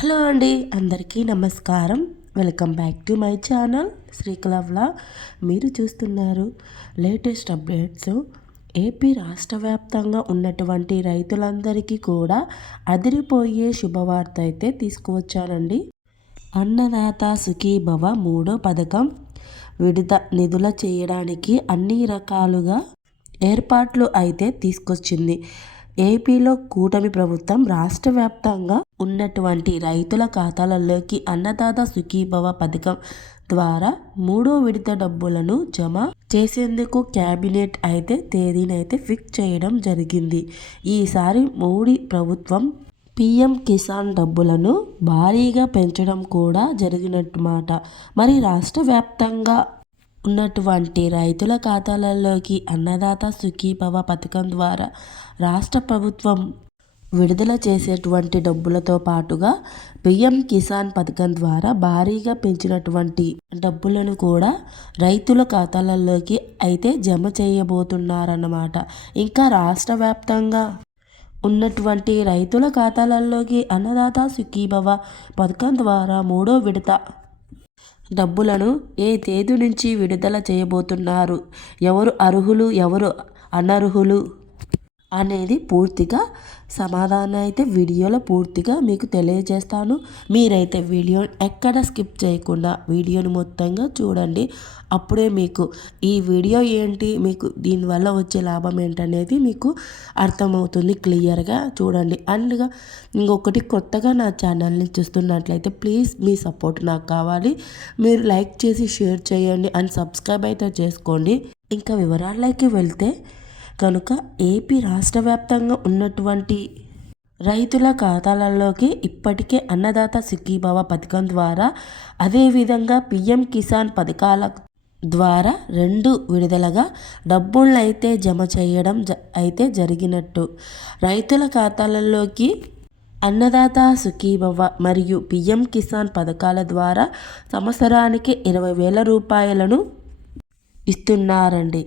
Hello అండి అందరికీ నమస్కారం. Welcome back to my channel శ్రీకలవ్లా మీరు చూస్తున్నారు లేటెస్ట్ అప్డేట్స్. ఏపీ రాష్ట్ర వ్యాప్తంగా ఉన్నటువంటి రైతులందరికీ కూడా అదిరిపోయే శుభవార్త అయితే తీసుకువచ్చానండి. అన్నదాత సుఖీభవ మూడో పథకం. విడుద నిధుల చేయడానికి అన్ని రకాలుగా ఏర్పాట్లు అయితే తీసుకొచ్చింది. ఏపీలో కూటమి ప్రభుత్వం రాష్ట్ర వ్యాప్తంగా ఉన్నటువంటి రైతుల ఖాతాలలోకి అన్నదాత సుఖీభవ పథకం ద్వారా మూడో విడత డబ్బులను జమ చేసేందుకు క్యాబినెట్ అయితే తేదీనైతే ఫిక్స్ చేయడం జరిగింది. ఈసారి మోడీ ప్రభుత్వం పీఎం కిసాన్ డబ్బులను భారీగా పెంచడం కూడా జరిగినట్టు మాట మరి రాష్ట్ర వ్యాప్తంగా ఉన్నటువంటి రైతుల ఖాతాలలోకి అన్నదాత సుఖీభవ పథకం ద్వారా రాష్ట్ర ప్రభుత్వం విడుదల చేసేటువంటి డబ్బులతో పాటుగా పిఎం కిసాన్ పథకం ద్వారా భారీగా పెంచినటువంటి డబ్బులను కూడా రైతుల ఖాతాలలోకి అయితే జమ చేయబోతున్నారన్నమాట. ఇంకా రాష్ట్ర వ్యాప్తంగా ఉన్నటువంటి రైతుల ఖాతాలలోకి అన్నదాత సుఖీభవ పథకం ద్వారా మూడో విడత డబ్బులను ఏ తేదీ నుంచి విడుదల చేయబోతున్నారు? ఎవరు అర్హులు? ఎవరు అనర్హులు? అనేది పూర్తిగా సమాధానం అయితే వీడియోలో పూర్తిగా మీకు తెలియజేస్తాను. మీరైతే వీడియో ఎక్కడ స్కిప్ చేయకుండా వీడియోని మొత్తంగా చూడండి. అప్పుడే మీకు ఈ వీడియో ఏంటి మీకు దీనివల్ల వచ్చే లాభం ఏంటనేది మీకు అర్థమవుతుంది క్లియర్గా చూడండి. అండ్గా ఇంకొకటి కొత్తగా నా ఛానల్ని చూస్తున్నట్లయితే ప్లీజ్ మీ సపోర్ట్ నాకు కావాలి. మీరు లైక్ చేసి షేర్ చేయండి అండ్ సబ్స్క్రైబ్ అయితే చేసుకోండి. ఇంకా వివరాల్లోకి వెళ్తే కనుక ఏపీ రాష్ట్ర వ్యాప్తంగా ఉన్నటువంటి రైతుల ఖాతాలలోకి ఇప్పటికే అన్నదాత సుఖీభవ పథకం ద్వారా అదేవిధంగా పిఎం కిసాన్ పథకాల ద్వారా రెండు విడుదలగా డబ్బులైతే అయితే జమ చేయడం అయితే జరిగినట్టు. రైతుల ఖాతాలలోకి అన్నదాత సుఖీభవ మరియు పిఎం కిసాన్ పథకాల ద్వారా సంవత్సరానికి ఇరవై వేల రూపాయలను ఇస్తున్నారండి.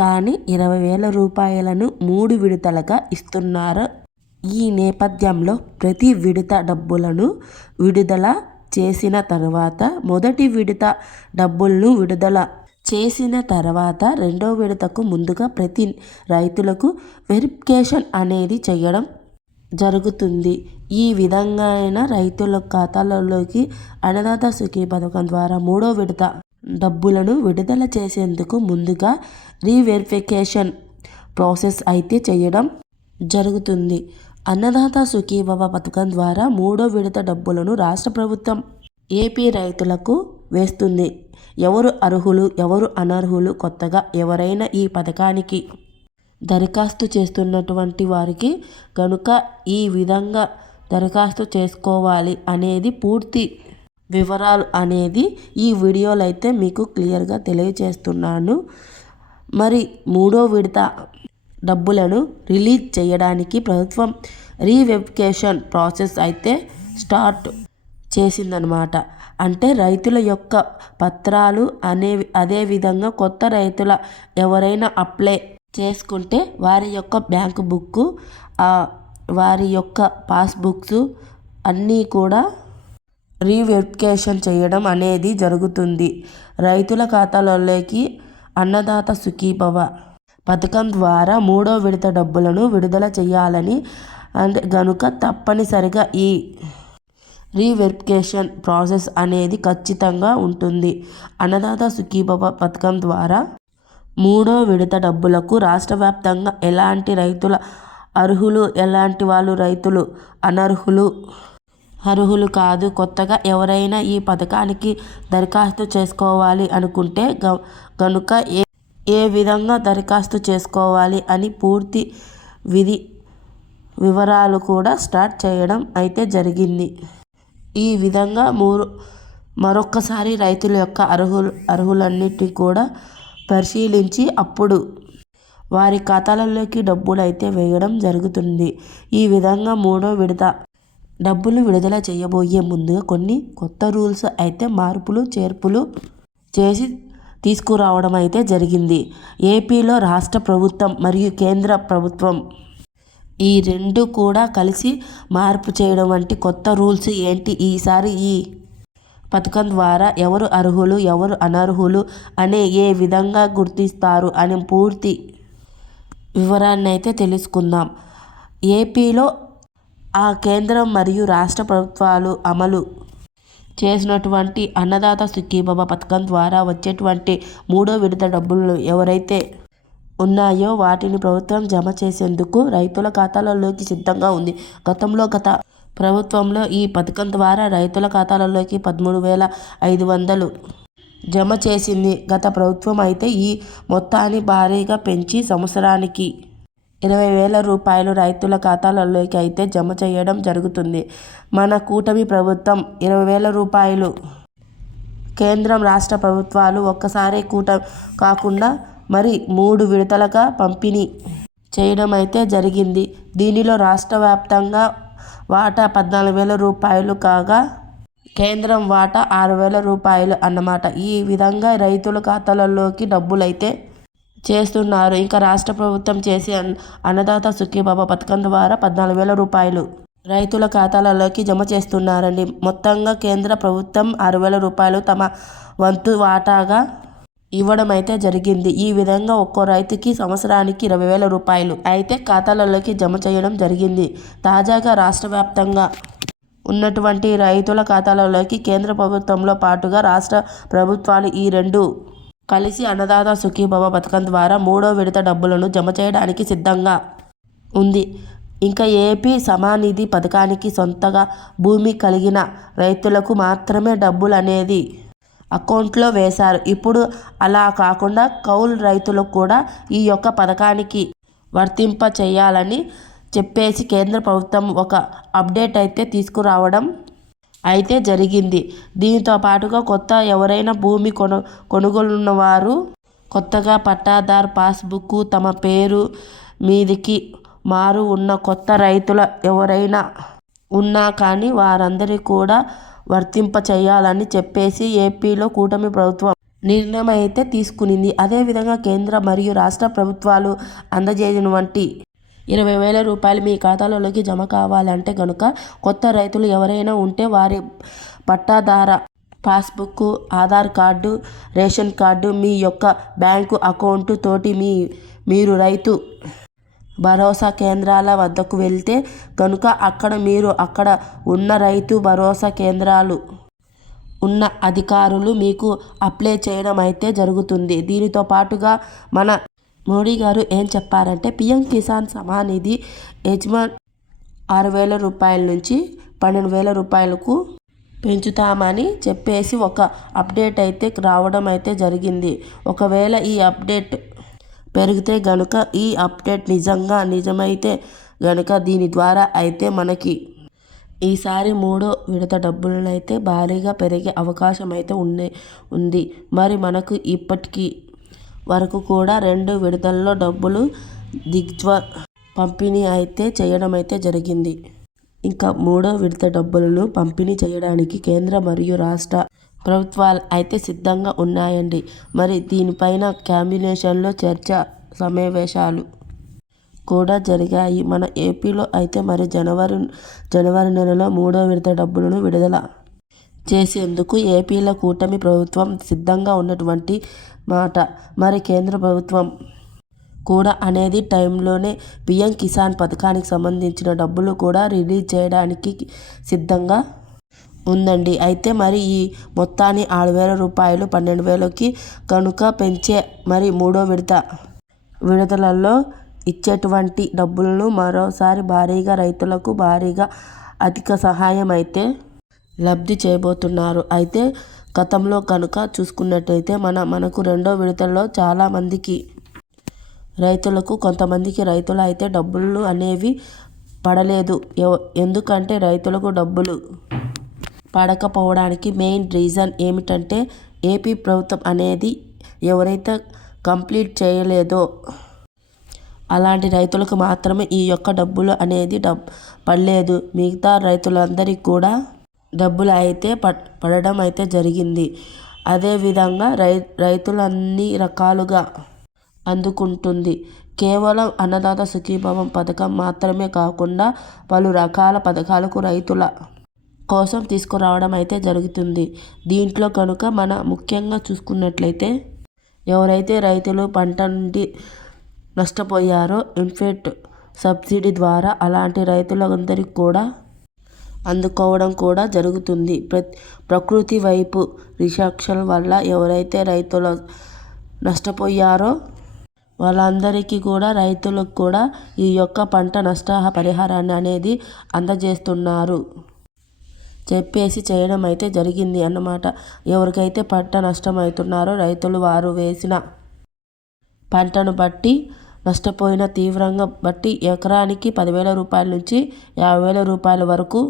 కానీ ఇరవై వేల రూపాయలను మూడు విడతలుగా ఇస్తున్నారు? ఈ నేపథ్యంలో ప్రతి విడత డబ్బులను విడుదల చేసిన తర్వాత మొదటి విడత డబ్బులను విడుదల చేసిన తర్వాత రెండో విడతకు ముందుగా ప్రతి రైతులకు వెరిఫికేషన్ అనేది చేయడం జరుగుతుంది. ఈ విధంగా రైతుల ఖాతాలలోకి అన్నదాత సుఖీ పథకం ద్వారా మూడో విడత డబ్బులను విడుదల చేసేందుకు ముందుగా రీవెరిఫికేషన్ ప్రాసెస్ అయితే చేయడం జరుగుతుంది. అన్నదాత సుఖీభవ పథకం ద్వారా మూడో విడత డబ్బులను రాష్ట్ర ప్రభుత్వం ఏపీ రైతులకు వేస్తుంది. ఎవరు అర్హులు ఎవరు అనర్హులు కొత్తగా ఎవరైనా ఈ పథకానికి దరఖాస్తు చేస్తున్నటువంటి వారికి కనుక ఈ విధంగా దరఖాస్తు చేసుకోవాలి అనేది పూర్తి వివరాలు అనేది ఈ వీడియోలో అయితే మీకు క్లియర్గా తెలియజేస్తున్నాను మరి మూడో విడత డబ్బులను రిలీజ్ చేయడానికి ప్రభుత్వం రీవెరిఫికేషన్ ప్రాసెస్ అయితే స్టార్ట్ చేసిందనమాట అంటే రైతుల యొక్క పత్రాలు అనే అదేవిధంగా కొత్త రైతుల ఎవరైనా అప్లై చేసుకుంటే వారి యొక్క బ్యాంకు బుక్కు వారి యొక్క పాస్బుక్స్ అన్నీ కూడా రీవెరిఫికేషన్ చేయడం అనేది జరుగుతుంది. రైతుల ఖాతాలలోకి అన్నదాత సుఖీభవ పథకం ద్వారా మూడో విడత డబ్బులను విడుదల చేయాలని అండ్ గనుక తప్పనిసరిగా ఈ రీవెరిఫికేషన్ ప్రాసెస్ అనేది ఖచ్చితంగా ఉంటుంది. అన్నదాత సుఖీభవ పథకం ద్వారా మూడో విడత డబ్బులకు రాష్ట్ర వ్యాప్తంగా ఎలాంటి రైతుల అర్హులు ఎలాంటి వాళ్ళు రైతులు అనర్హులు అర్హులు కాదు. కొత్తగా ఎవరైనా ఈ పథకానికి దరఖాస్తు చేసుకోవాలి అనుకుంటే కనుక ఏ ఏ విధంగా దరఖాస్తు చేసుకోవాలి అని పూర్తి విధి వివరాలు కూడా స్టార్ట్ చేయడం అయితే జరిగింది. ఈ విధంగా మూడు మరొక్కసారి రైతుల యొక్క అర్హులు అర్హులన్నిటిని కూడా పరిశీలించి అప్పుడు వారి ఖాతాలలోకి డబ్బులు అయితే వేయడం జరుగుతుంది. ఈ విధంగా మూడో విడత డబ్బులు విడుదల చేయబోయే ముందుగా కొన్ని కొత్త రూల్స్ అయితే మార్పులు చేర్పులు చేసి తీసుకురావడం అయితే జరిగింది. ఏపీలో రాష్ట్ర ప్రభుత్వం మరియు కేంద్ర ప్రభుత్వం ఈ రెండు కూడా కలిసి మార్పు చేయడం వంటి కొత్త రూల్స్ ఏంటి? ఈసారి ఈ పథకం ద్వారా ఎవరు అర్హులు ఎవరు అనర్హులు అనే ఏ విధంగా గుర్తిస్తారు అనే పూర్తి వివరాన్ని అయితే తెలుసుకుందాం. ఏపీలో ఆ కేంద్రం మరియు రాష్ట్ర ప్రభుత్వాలు అమలు చేసినటువంటి అన్నదాత సుఖీభవ పథకం ద్వారా వచ్చేటువంటి మూడో విడత డబ్బులు ఎవరైతే ఉన్నాయో వాటిని ప్రభుత్వం జమ చేసేందుకు రైతుల ఖాతాలలోకి సిద్ధంగా ఉంది. గతంలో గత ప్రభుత్వంలో ఈ పథకం ద్వారా రైతుల ఖాతాలలోకి పదమూడు వేల ఐదు వందలు జమ చేసింది. గత ప్రభుత్వం అయితే ఈ మొత్తాన్ని భారీగా పెంచి సంవత్సరానికి ఇరవై వేల రూపాయలు రైతుల ఖాతాలలోకి అయితే జమ చేయడం జరుగుతుంది. మన కూటమి ప్రభుత్వం ఇరవై వేల రూపాయలు. కేంద్రం రాష్ట్ర ప్రభుత్వాలు ఒక్కసారే కూట కాకుండా మరి మూడు విడతలుగా పంపిణీ చేయడం అయితే జరిగింది. దీనిలో రాష్ట్ర వ్యాప్తంగా వాటా పద్నాలుగు వేల రూపాయలు కాగా కేంద్రం వాటా ఆరు వేల రూపాయలు అన్నమాట. ఈ విధంగా రైతుల ఖాతాలలోకి డబ్బులైతే చేస్తున్నారు. ఇంకా రాష్ట్ర ప్రభుత్వం చేసే అన్- అన్నదాత సుఖీబాబా పథకం ద్వారా పద్నాలుగు వేల రూపాయలు రైతుల ఖాతాలలోకి జమ చేస్తున్నారండి. మొత్తంగా కేంద్ర ప్రభుత్వం ఆరు వేల రూపాయలు తమ వంతు వాటాగా ఇవ్వడం అయితే జరిగింది. ఈ విధంగా ఒక్కో రైతుకి సంవత్సరానికి ఇరవై వేల రూపాయలు అయితే ఖాతాలలోకి జమ చేయడం జరిగింది. తాజాగా రాష్ట్ర వ్యాప్తంగా ఉన్నటువంటి రైతుల ఖాతాలలోకి కేంద్ర ప్రభుత్వంలో పాటుగా రాష్ట్ర ప్రభుత్వాలు ఈ రెండు కలిసి అన్నదాత సుఖీభవ పథకం ద్వారా మూడో విడత డబ్బులను జమ చేయడానికి సిద్ధంగా ఉంది. ఇంకా ఏపీ సమానిధి పథకానికి సొంతగా భూమి కలిగిన రైతులకు మాత్రమే డబ్బులు అనేది అకౌంట్లో వేశారు. ఇప్పుడు అలా కాకుండా కౌలు రైతులకు కూడా ఈ యొక్క పథకానికి వర్తింప చేయాలని చెప్పేసి కేంద్ర ప్రభుత్వం ఒక అప్డేట్ అయితే తీసుకురావడం అయితే జరిగింది. దీంతో పాటుగా కొత్త ఎవరైనా భూమి కొను కొనుగోలున్నవారు కొత్తగా పట్టాదార్ పాస్బుక్ తమ పేరు మీదికి మారు ఉన్న కొత్త రైతుల ఎవరైనా ఉన్నా కానీ వారందరికీ కూడా వర్తింప చేయాలని చెప్పేసి ఏపీలో కూటమి ప్రభుత్వం నిర్ణయం అయితే తీసుకునింది. అదేవిధంగా కేంద్ర మరియు రాష్ట్ర ప్రభుత్వాలు అందజేసినటువంటి ఇరవై వేల రూపాయలు మీ ఖాతాలోకి జమ కావాలంటే కనుక కొత్త రైతులు ఎవరైనా ఉంటే వారి పట్టాదార passbook Aadhaar card ration card మీ యొక్క బ్యాంకు అకౌంట్ తోటి మీ మీరు రైతు భరోసా కేంద్రాల వద్దకు వెళ్తే కనుక అక్కడ మీరు అక్కడ ఉన్న రైతు భరోసా కేంద్రాలు ఉన్న అధికారులు మీకు అప్లై చేయడం అయితే జరుగుతుంది. దీనితో పాటుగా మన మోడీ గారు ఏం చెప్పారంటే పిఎం కిసాన్ సమానిధి యజమాన్ ఆరు వేల రూపాయల నుంచి పన్నెండు వేల రూపాయలకు పెంచుతామని చెప్పేసి ఒక అప్డేట్ అయితే రావడం అయితే జరిగింది. ఒకవేళ ఈ అప్డేట్ పెరిగితే గనుక ఈ అప్డేట్ నిజంగా నిజమైతే గనుక దీని ద్వారా అయితే మనకి ఈసారి మూడో విడత డబ్బులను అయితే భారీగా పెరిగే అవకాశం అయితే ఉన్నే ఉంది. మరి మనకు ఇప్పటికీ వరకు కూడా రెండు విడతల్లో డబ్బులు దిగ్జ్వ పంపిణీ అయితే చేయడం అయితే జరిగింది. ఇంకా మూడో విడత డబ్బులను పంపిణీ చేయడానికి కేంద్ర మరియు రాష్ట్ర ప్రభుత్వాలు అయితే సిద్ధంగా ఉన్నాయండి. మరి దీనిపైన క్యాంబినేషన్లో చర్చ సమావేశాలు కూడా జరిగాయి. మన ఏపీలో అయితే మరి జనవరి జనవరి నెలలో మూడో విడత డబ్బులను విడుదల చేసేందుకు ఏపీలో కూటమి ప్రభుత్వం సిద్ధంగా ఉన్నటువంటి మాట. మరి కేంద్ర ప్రభుత్వం కూడా అనేది టైంలోనే పిఎం కిసాన్ పథకానికి సంబంధించిన డబ్బులు కూడా రిలీజ్ చేయడానికి సిద్ధంగా ఉందండి. అయితే మరి ఈ మొత్తాన్ని ఆరు వేల రూపాయలు పన్నెండు వేలకి కనుక పెంచే మరి మూడో విడత విడతలలో ఇచ్చేటువంటి డబ్బులను మరోసారి భారీగా రైతులకు భారీగా అధిక సహాయం అయితే లబ్ధి చేయబోతున్నారు. అయితే గతంలో కనుక చూసుకున్నట్టయితే మన మనకు రెండో విడతల్లో చాలామందికి రైతులకు కొంతమందికి రైతులు అయితే డబ్బులు అనేవి పడలేదు. ఎందుకంటే రైతులకు డబ్బులు పడకపోవడానికి మెయిన్ రీజన్ ఏమిటంటే ఏపీ ప్రభుత్వం అనేది ఎవరైతే కంప్లీట్ చేయలేదో అలాంటి రైతులకు మాత్రమే ఈ యొక్క డబ్బులు అనేది డబ్ పడలేదు. మిగతా రైతులందరికీ కూడా డబ్బులు అయితే పడ్ పడడం అయితే జరిగింది అదేవిధంగా రై రైతులు అన్ని రకాలుగా అందుకుంటుంది. కేవలం అన్నదాత సుఖీభవం పథకం మాత్రమే కాకుండా పలు రకాల పథకాలకు రైతుల కోసం తీసుకురావడం అయితే జరుగుతుంది. దీంట్లో కనుక మన ముఖ్యంగా చూసుకున్నట్లయితే ఎవరైతే రైతులు పంట నుండి నష్టపోయారో ఇన్ఫెక్ట్ సబ్సిడీ ద్వారా అలాంటి రైతులందరికీ కూడా అందుకోవడం కూడా జరుగుతుంది. ప్ర ప్రకృతి వైపు రిసాక్షన్ వల్ల ఎవరైతే రైతులు నష్టపోయారో వాళ్ళందరికీ కూడా రైతులకు కూడా ఈ యొక్క పంట నష్ట పరిహారాన్ని అనేది అందజేస్తున్నారు. చెప్పేసి చేయడం అయితే జరిగింది అన్నమాట. ఎవరికైతే పంట నష్టమవుతున్నారో రైతులు వారు వేసిన పంటను బట్టి నష్టపోయిన తీవ్రంగా బట్టి ఎకరానికి పదివేల రూపాయల నుంచి యాభై వేల రూపాయల వరకు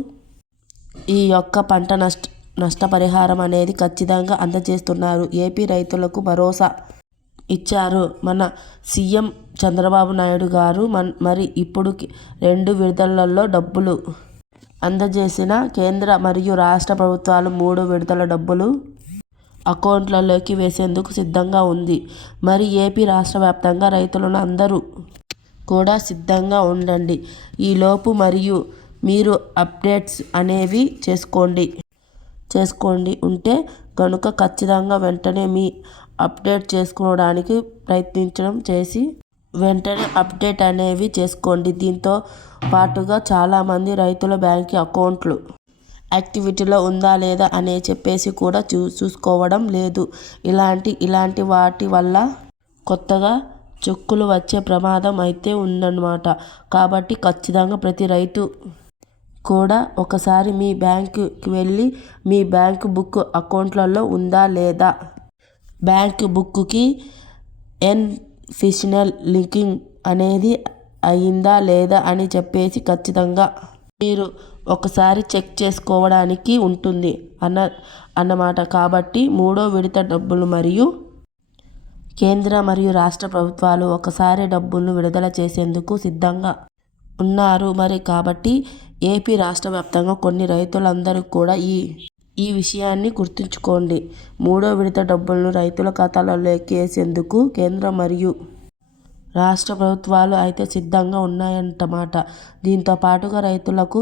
ఈ యొక్క పంట నష్ట నష్టపరిహారం అనేది ఖచ్చితంగా అందజేస్తున్నారు. ఏపీ రైతులకు భరోసా ఇచ్చారు. మన సీఎం చంద్రబాబు నాయుడు గారు మన్ మరి ఇప్పుడు రెండు విడతలలో డబ్బులు అందజేసిన కేంద్ర మరియు రాష్ట్ర ప్రభుత్వాలు మూడు విడతల డబ్బులు అకౌంట్లలోకి వేసేందుకు సిద్ధంగా ఉంది. మరి ఏపీ రాష్ట్ర వ్యాప్తంగా రైతులను అందరూ కూడా సిద్ధంగా ఉండండి. ఈలోపు మరియు మీరు అప్డేట్స్ అనేవి చేసుకోండి. చేసుకోండి ఉంటే కనుక ఖచ్చితంగా వెంటనే మీ అప్డేట్ చేసుకోవడానికి ప్రయత్నించడం చేసి వెంటనే అప్డేట్ అనేవి చేసుకోండి. దీంతో పాటుగా చాలామంది రైతుల బ్యాంక్ అకౌంట్లు యాక్టివిటీలో ఉందా లేదా అనే చెప్పేసి కూడా చూ చూసుకోవడం లేదు. ఇలాంటి ఇలాంటి వాటి వల్ల కొత్తగా చెక్కులు వచ్చే ప్రమాదం అయితే ఉందన్నమాట. కాబట్టి ఖచ్చితంగా ప్రతి రైతు కూడా ఒకసారి మీ బ్యాంకుకి వెళ్ళి మీ బ్యాంక్ బుక్ అకౌంట్లలో ఉందా లేదా? బ్యాంక్ బుక్కి ఎన్ఫిషనల్ లింకింగ్ అనేది అయిందా లేదా అని చెప్పేసి ఖచ్చితంగా మీరు ఒకసారి చెక్ చేసుకోవడానికి ఉంటుంది అన్న అన్నమాట. కాబట్టి మూడో విడత డబ్బులు మరియు కేంద్ర మరియు రాష్ట్ర ప్రభుత్వాలు ఒకసారి డబ్బులను విడుదల చేసేందుకు సిద్ధంగా ఉన్నారు మరి కాబట్టి ఏపీ రాష్ట్ర వ్యాప్తంగా కొన్ని రైతులందరూ కూడా ఈ ఈ విషయాన్ని గుర్తుంచుకోండి. మూడో విడత డబ్బులను రైతుల ఖాతాలోకి వేసేందుకు కేంద్ర మరియు రాష్ట్ర ప్రభుత్వాలు అయితే సిద్ధంగా ఉన్నాయన్నమాట దీంతో పాటుగా రైతులకు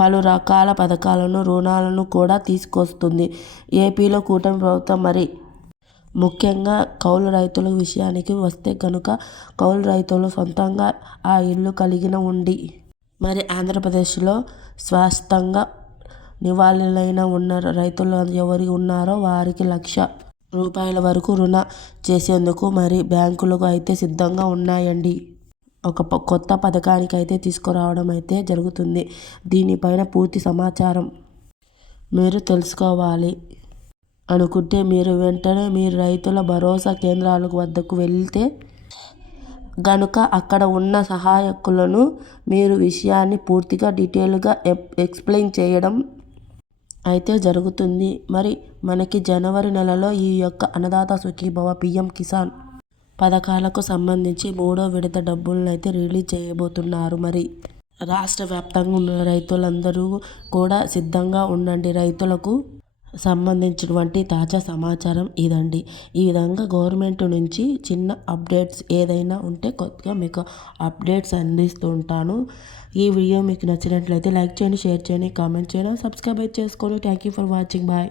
పలు రకాల పథకాలను రుణాలను కూడా తీసుకొస్తుంది. ఏపీలో కూటమి ప్రభుత్వం మరి ముఖ్యంగా కౌలు రైతుల విషయానికి వస్తే కనుక కౌలు రైతులు సొంతంగా ఆ ఇల్లు కలిగిన ఉండి మరి ఆంధ్రప్రదేశ్లో స్వాస్థంగా నివాళులైన ఉన్న రైతులు ఎవరు ఉన్నారో వారికి లక్ష రూపాయల వరకు రుణ చేసేందుకు మరి బ్యాంకులకు అయితే సిద్ధంగా ఉన్నాయండి. ఒక కొత్త పథకానికి అయితే తీసుకురావడం అయితే జరుగుతుంది. దీనిపైన పూర్తి సమాచారం మీరు తెలుసుకోవాలి. అనుకుంటే మీరు వెంటనే మీరు రైతుల భరోసా కేంద్రాల వద్దకు వెళ్తే గనుక అక్కడ ఉన్న సహాయకులను మీరు విషయాన్ని పూర్తిగా డీటెయిల్గా ఎక్స్ప్లెయిన్ చేయడం అయితే జరుగుతుంది. మరి మనకి జనవరి నెలలో ఈ యొక్క అన్నదాత సుఖీభవ పిఎం కిసాన్ పథకాలకు సంబంధించి మూడో విడత డబ్బులను అయితే రిలీజ్ చేయబోతున్నారు. మరి రాష్ట్ర వ్యాప్తంగా ఉన్న రైతులందరూ కూడా సిద్ధంగా ఉండండి. రైతులకు సంబంధించినటువంటి తాజా సమాచారం ఇదండి. ఈ విధంగా గవర్నమెంట్ నుంచి చిన్న అప్డేట్స్ ఏదైనా ఉంటే కొత్తగా మీకు అప్డేట్స్ అందిస్తూ ఉంటాను. ఈ వీడియో మీకు నచ్చినట్లయితే లైక్ చేయండి షేర్ చేయండి కామెంట్ చేయండి. సబ్స్క్రైబ్ చేసుకొని thank you for watching. Bye.